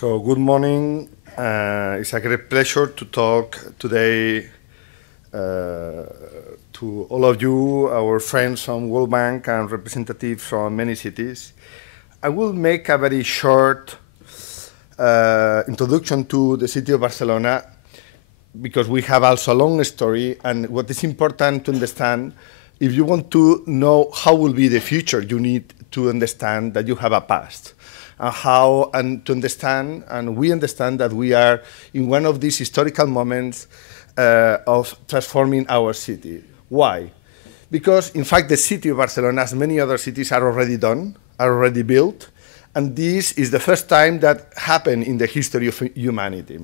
So good morning. It's a great pleasure to talk today to all of you, our friends from World Bank and representatives from many cities. I will make a very short introduction to the city of Barcelona because we have also a long story, and what is important to understand, if you want to know how will be the future, you need to understand that you have a past. And to understand, and we understand that we are in one of these historical moments of transforming our city. Why? Because, in fact, the city of Barcelona, as many other cities, are already done, are already built, and this is the first time that happened in the history of humanity.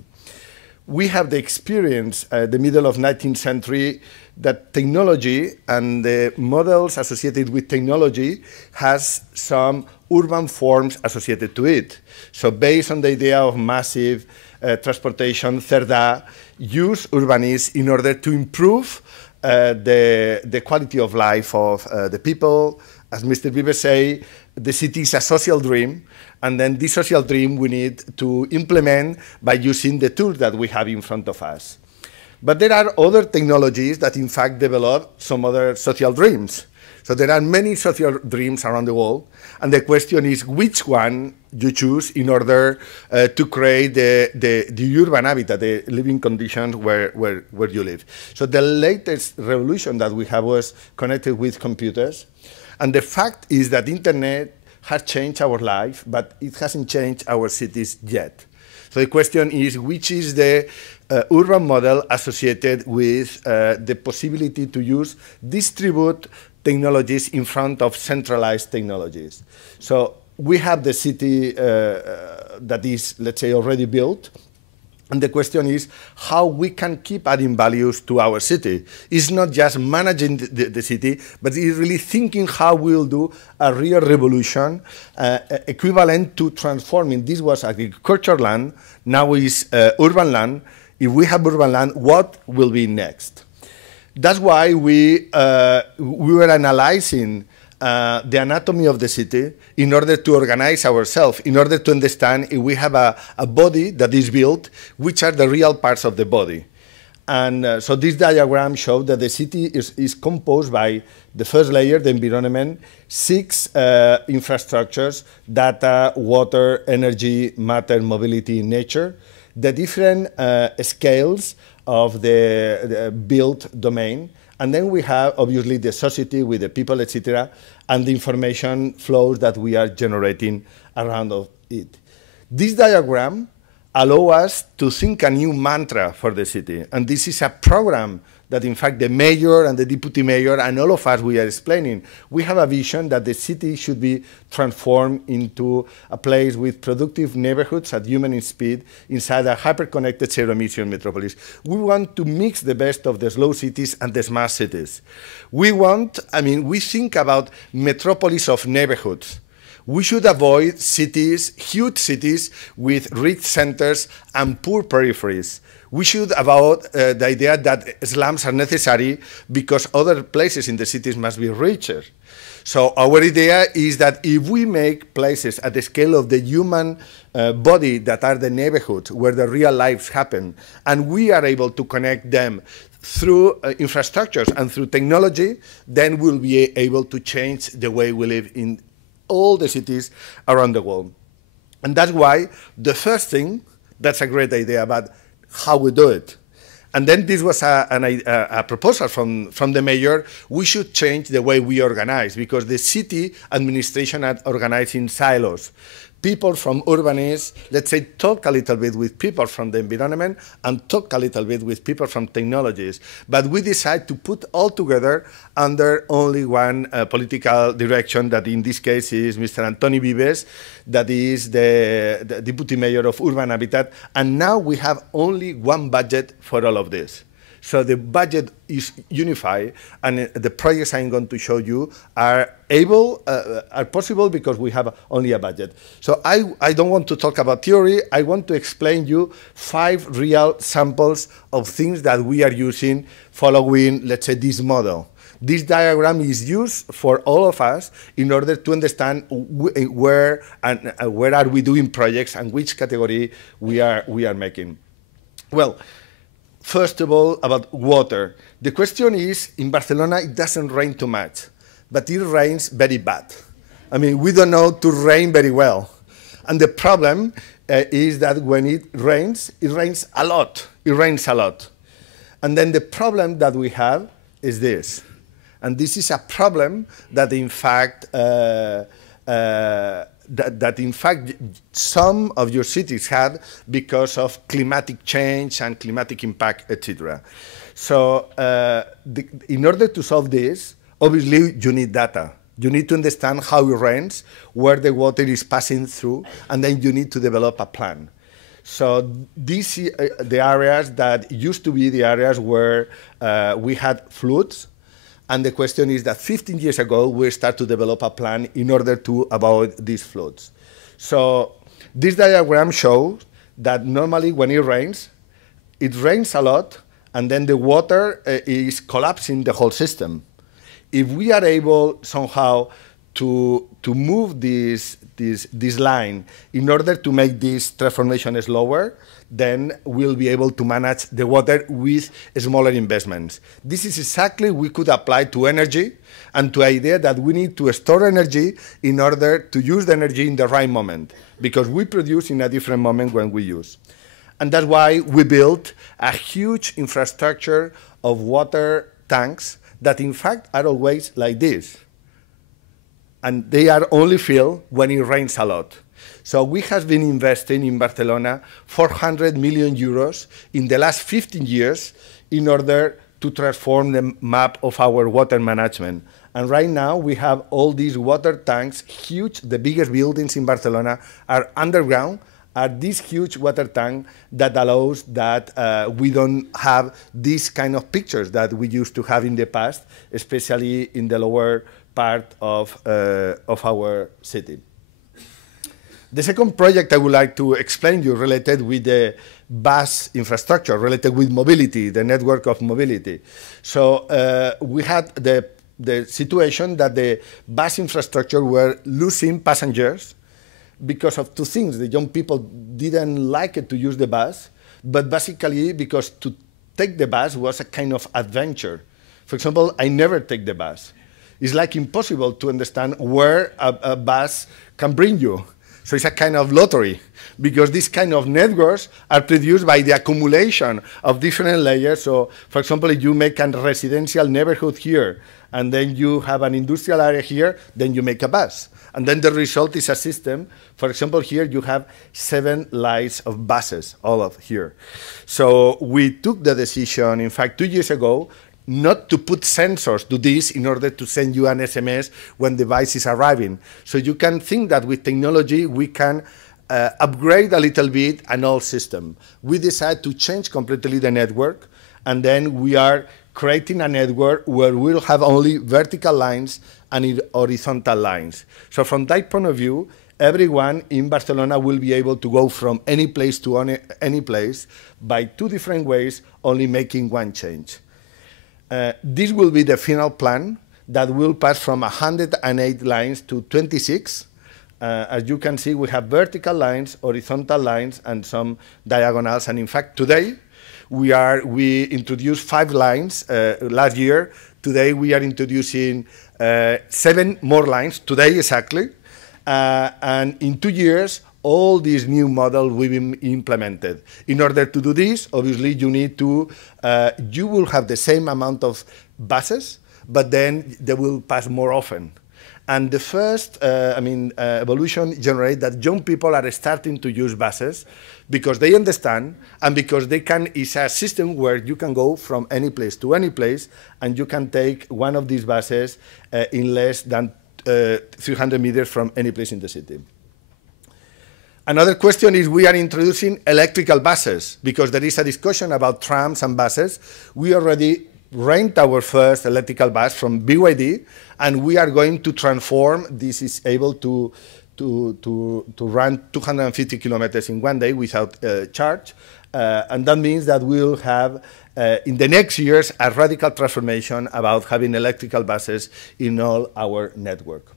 We have the experience at the middle of 19th century that technology and the models associated with technology has some urban forms associated to it. So based on the idea of massive transportation, Cerda use urbanists in order to improve the quality of life of the people. As Mr. Bieber say, the city is a social dream, and then this social dream we need to implement by using the tools that we have in front of us. But there are other technologies that in fact develop some other social dreams. So there are many social dreams around the world, and the question is which one you choose in order to create the urban habitat, the living conditions where you live. So the latest revolution that we have was connected with computers, and the fact is that internet has changed our life, but it hasn't changed our cities yet. So the question is, which is the urban model associated with the possibility to use distribute technologies in front of centralized technologies. So we have the city that is, let's say, already built. And the question is how we can keep adding values to our city. It's not just managing the city, but it's really thinking how we'll do a real revolution equivalent to transforming. This was agricultural land, now is urban land. If we have urban land, what will be next? That's why we were analyzing the anatomy of the city in order to organize ourselves, in order to understand if we have a body that is built, which are the real parts of the body. And so this diagram shows that the city is composed by the first layer, the environment, 6 infrastructures, data, water, energy, matter, mobility, nature, the different scales of the built domain. And then we have, obviously, the society with the people, etc., and the information flows that we are generating around of it. This diagram allows us to think a new mantra for the city. And this is a program that, in fact, the mayor and the deputy mayor and all of us, we are explaining. We have a vision that the city should be transformed into a place with productive neighborhoods at human speed inside a hyper-connected zero-emission metropolis. We want to mix the best of the slow cities and the smart cities. We think about metropolis of neighborhoods. We should avoid cities, huge cities with rich centers and poor peripheries. We should avoid the idea that slums are necessary because other places in the cities must be richer. So our idea is that if we make places at the scale of the human body that are the neighborhoods where the real lives happen, and we are able to connect them through infrastructures and through technology, then we'll be able to change the way we live in all the cities around the world. And that's why the first thing, that's a great idea about how we do it. And then this was a proposal from the mayor. We should change the way we organize because the city administration are organized in silos. People from urbanists, let's say, talk a little bit with people from the environment and talk a little bit with people from technologies. But we decide to put all together under only one political direction that in this case is Mr. Antoni Vives, that is the deputy mayor of Urban Habitat. And now we have only one budget for all of this. So the budget is unified, and the projects I'm going to show you are possible because we have only a budget. So I don't want to talk about theory. I want to explain you 5 real samples of things that we are using following, let's say, this model. This diagram is used for all of us in order to understand where are we doing projects and which category we are making. Well, first of all, about water. The question is, in Barcelona, it doesn't rain too much, but it rains very bad. I mean, we don't know to rain very well. And the problem is that when it rains a lot. It rains a lot. And then the problem that we have is this. And this is a problem that, in fact, some of your cities had because of climatic change and climatic impact, etc. So in order to solve this, obviously you need data. You need to understand how it rains, where the water is passing through, and then you need to develop a plan. So these are the areas that used to be the areas where we had floods. And the question is that 15 years ago, we started to develop a plan in order to avoid these floods. So this diagram shows that normally when it rains a lot, and then the water is collapsing the whole system. If we are able somehow to move this line in order to make this transformation slower, then we'll be able to manage the water with smaller investments. This is exactly we could apply to energy and to the idea that we need to store energy in order to use the energy in the right moment, because we produce in a different moment when we use. And that's why we built a huge infrastructure of water tanks that in fact are always like this. And they are only filled when it rains a lot. So we have been investing in Barcelona 400 million euros in the last 15 years in order to transform the map of our water management. And right now we have all these water tanks, huge, the biggest buildings in Barcelona are underground, are this huge water tank that allows that we don't have these kind of pictures that we used to have in the past, especially in the lower part of our city. The second project I would like to explain to you related with the bus infrastructure, related with mobility, the network of mobility. So we had the situation that the bus infrastructure were losing passengers because of two things. The young people didn't like it to use the bus, but basically because to take the bus was a kind of adventure. For example, I never take the bus. It's like impossible to understand where a bus can bring you. So it's a kind of lottery, because these kind of networks are produced by the accumulation of different layers. So, for example, if you make a residential neighborhood here, and then you have an industrial area here, then you make a bus. And then the result is a system. For example, here you have 7 lines of buses, all of here. So we took the decision, in fact, 2 years ago, not to put sensors to this in order to send you an SMS when the device is arriving. So you can think that with technology, we can upgrade a little bit an old system. We decided to change completely the network, and then we are creating a network where we'll have only vertical lines and horizontal lines. So from that point of view, everyone in Barcelona will be able to go from any place to any place by 2 different ways, only making one change. This will be the final plan that will pass from 108 lines to 26. As you can see, we have vertical lines, horizontal lines, and some diagonals. And in fact, today, we introduced 5 lines last year. Today, we are introducing 7 more lines, today exactly. And in 2 years, all these new models will be implemented. In order to do this, obviously, you need to, you will have the same amount of buses, but then they will pass more often. And the first, evolution generates that young people are starting to use buses because they understand and because they can, it's a system where you can go from any place to any place, and you can take one of these buses in less than 300 meters from any place in the city. Another question is we are introducing electrical buses because there is a discussion about trams and buses. We already rent our first electrical bus from BYD, and we are going to transform. This is able to run 250 kilometers in one day without charge, and that means that we'll have in the next years, a radical transformation about having electrical buses in all our network.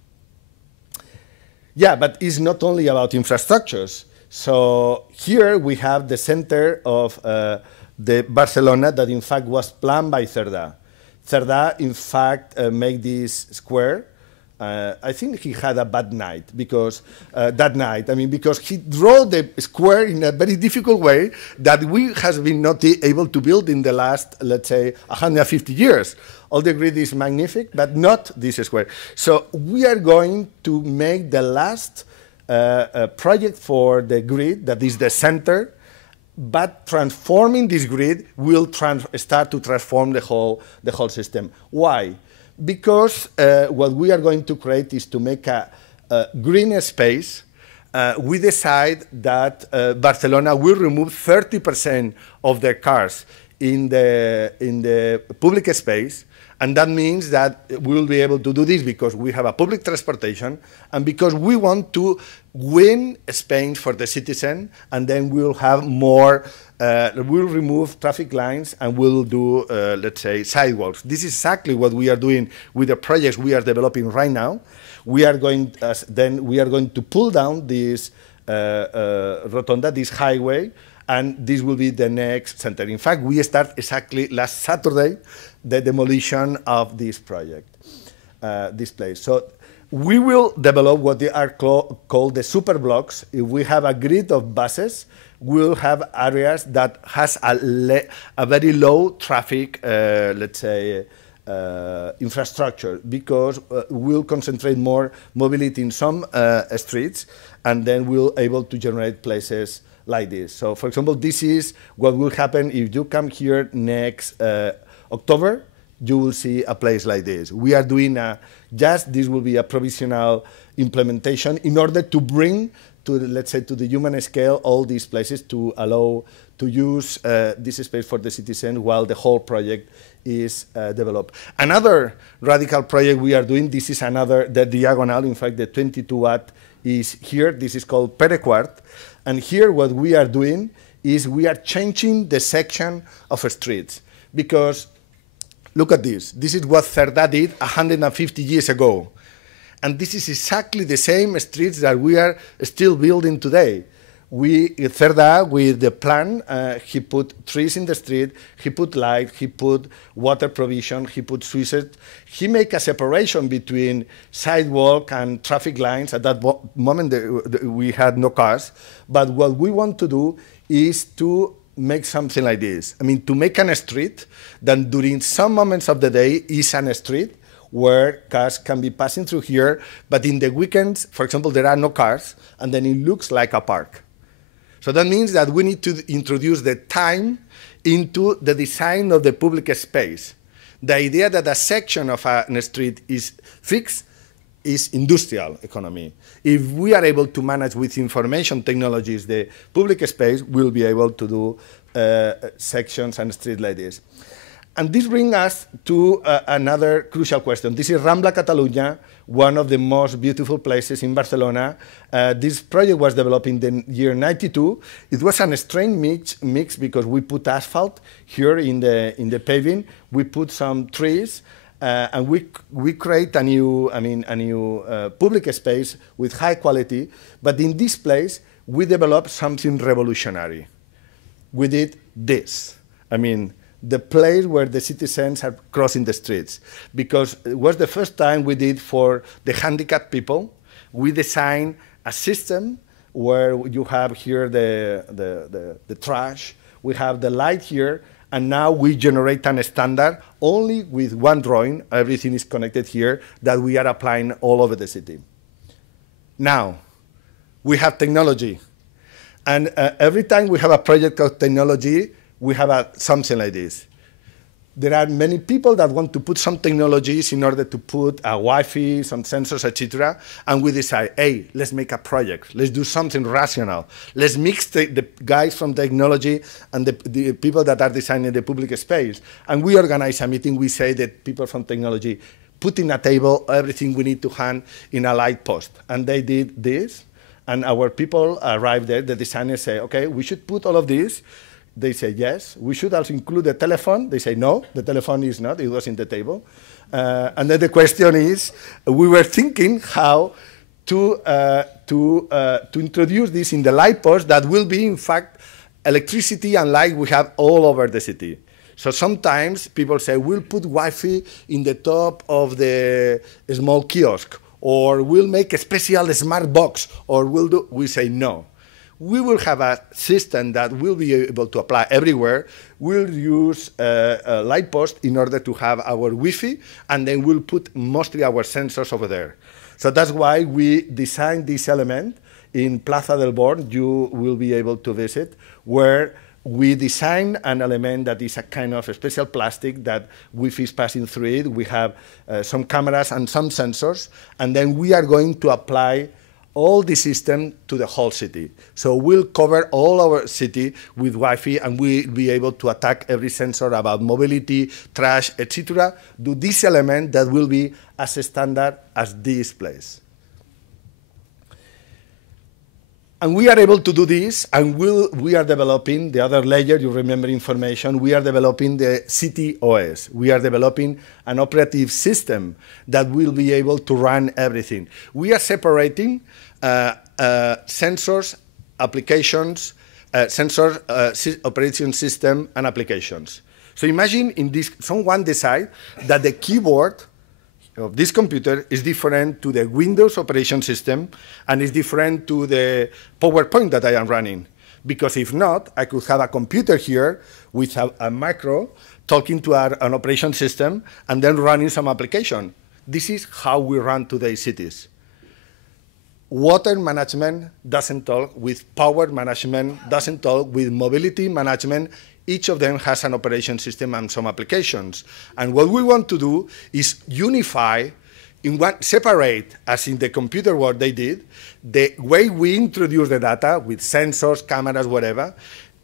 Yeah, but it's not only about infrastructures. So here we have the center of the Barcelona that in fact was planned by Cerdà. Cerdà, in fact, made this square. I think he had a bad night because because he drew the square in a very difficult way that we has been not able to build in the last, let's say, 150 years. All the grid is magnificent, but not this square. So we are going to make the last project for the grid, that is the center, but transforming this grid will start to transform the whole system. Why? Because what we are going to create is to make a green space. We decide that Barcelona will remove 30% of their cars in the public space, and that means that we will be able to do this because we have a public transportation and because we want to win Spain for the citizen, and then we'll have more, we'll remove traffic lines and we'll do, let's say, sidewalks. This is exactly what we are doing with the projects we are developing right now. We are going, we are going to pull down this rotunda, this highway, and this will be the next center. In fact, we start exactly last Saturday the demolition of this project, this place. So we will develop what they are called the super blocks. If we have a grid of buses, we'll have areas that has a very low traffic, let's say, infrastructure, because we'll concentrate more mobility in some streets, and then we'll able to generate places like this. So, for example, this is what will happen if you come here next October. You will see a place like this. We are doing this will be a provisional implementation in order to bring to, let's say, to the human scale all these places to allow to use this space for the citizen while the whole project is developed. Another radical project we are doing, this is the diagonal, in fact, the 22 watt is here. This is called Perequart. And here what we are doing is we are changing the section of streets, because look at this. This is what Cerdà did 150 years ago. And this is exactly the same streets that we are still building today. Cerdà, with the plan, he put trees in the street, he put light, he put water provision, he put switches. He make a separation between sidewalk and traffic lines. At that moment, we had no cars. But what we want to do is to make something like this. I mean, to make a street that during some moments of the day is a street where cars can be passing through here, but in the weekends, for example, there are no cars, and then it looks like a park. So that means that we need to introduce the time into the design of the public space. The idea that a section of a street is fixed is industrial economy. If we are able to manage with information technologies the public space, we'll be able to do sections and streets like this. And this brings us to another crucial question. This is Rambla Catalunya, one of the most beautiful places in Barcelona. This project was developed in the year '92. It was a strange mix because we put asphalt here in the paving. We put some trees, and we create a new public space with high quality. But in this place, we developed something revolutionary. We did this. The place where the citizens are crossing the streets, because it was the first time we did for the handicapped people. We designed a system where you have here the trash, we have the light here, and now we generate a standard only with one drawing. Everything is connected here that we are applying all over the city. Now, we have technology. And every time we have a project of technology, we have something like this. There are many people that want to put some technologies in order to put a Wi-Fi, some sensors, etc. And we decide, hey, let's make a project. Let's do something rational. Let's mix the guys from technology and the people that are designing the public space. And we organize a meeting. We say that people from technology put in a table everything we need to hang in a light post. And they did this. And our people arrived there. The designers say, OK, we should put all of this. They say yes. We should also include the telephone. They say no, the telephone is not, it was in the table. And then the question is, we were thinking how to introduce this in the light post that will be, in fact, electricity and light we have all over the city. So sometimes people say, we'll put Wi-Fi in the top of the small kiosk, or we'll make a special smart box, or we say no. We will have a system that will be able to apply everywhere. We'll use a light post in order to have our Wi-Fi, and then we'll put mostly our sensors over there. So that's why we designed this element in Plaza del Born. You will be able to visit, where we design an element that is a kind of a special plastic that Wi-Fi is passing through it. We have some cameras and some sensors, and then we are going to apply all the system to the whole city. So we'll cover all our city with Wi-Fi, and we'll be able to attack every sensor about mobility, trash, etc. Do this element that will be as standard as this place. And we are able to do this, and we are developing the other layer, you remember information, we are developing the City OS. We are developing an operative system that will be able to run everything. We are separating sensors, applications, operation system, and applications. So imagine in this, someone decide that the keyboard of this computer is different to the Windows operation system and is different to the PowerPoint that I am running. Because if not, I could have a computer here with a macro talking to an operation system and then running some application. This is how we run today's cities. Water management doesn't talk with power management, doesn't talk with mobility management. Each of them has an operation system and some applications. And what we want to do is unify, separate, as in the computer world they did, the way we introduce the data with sensors, cameras, whatever,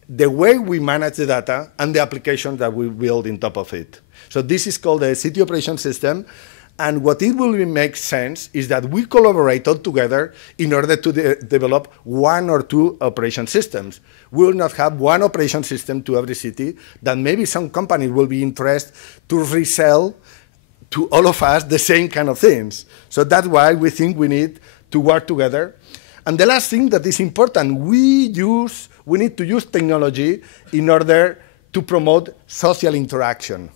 the way we manage the data, and the applications that we build on top of it. So this is called the City Operation System. And what it will make sense is that we collaborate all together in order to develop one or two operation systems. We will not have one operation system to every city that maybe some company will be interested to resell to all of us the same kind of things. So that's why we think we need to work together. And the last thing that is important, we need to use technology in order to promote social interaction.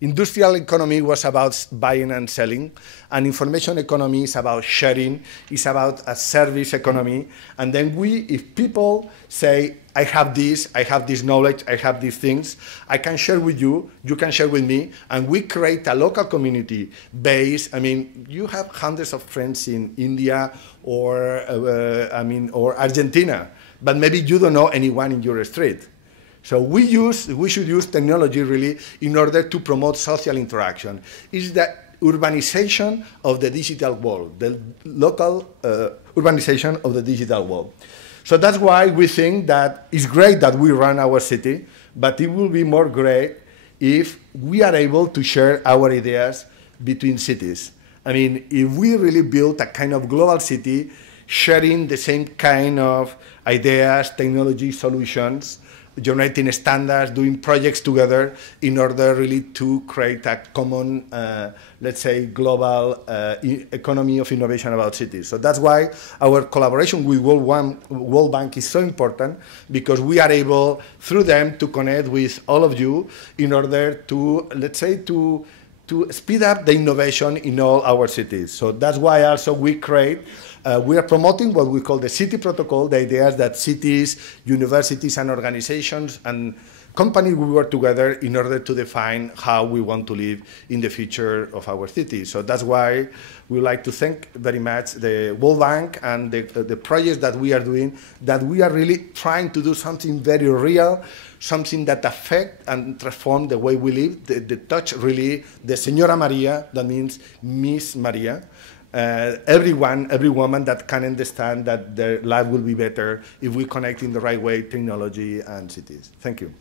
Industrial economy was about buying and selling, and information economy is about sharing, it's about a service economy. And then if people say, I have this knowledge, I have these things, I can share with you, you can share with me, and we create a local community base. I mean, you have hundreds of friends in India or Argentina, but maybe you don't know anyone in your street. So we should use technology really in order to promote social interaction. It's the urbanization of the digital world, the local urbanization of the digital world. So that's why we think that it's great that we run our city, but it will be more great if we are able to share our ideas between cities. I mean, if we really build a kind of global city, sharing the same kind of ideas, technology, solutions, generating standards, doing projects together in order really to create a common, let's say, global economy of innovation about cities. So that's why our collaboration with World Bank is so important, because we are able, through them, to connect with all of you in order to, let's say, to speed up the innovation in all our cities. So that's why also we are promoting what we call the city protocol, the idea is that cities, universities, and organizations and companies will work together in order to define how we want to live in the future of our city. So that's why we would like to thank very much the World Bank and the projects that we are doing, that we are really trying to do something very real, something that affects and transforms the way we live, the touch really, the Señora Maria, that means Miss Maria. Every woman that can understand that their life will be better if we connect in the right way technology and cities. Thank you.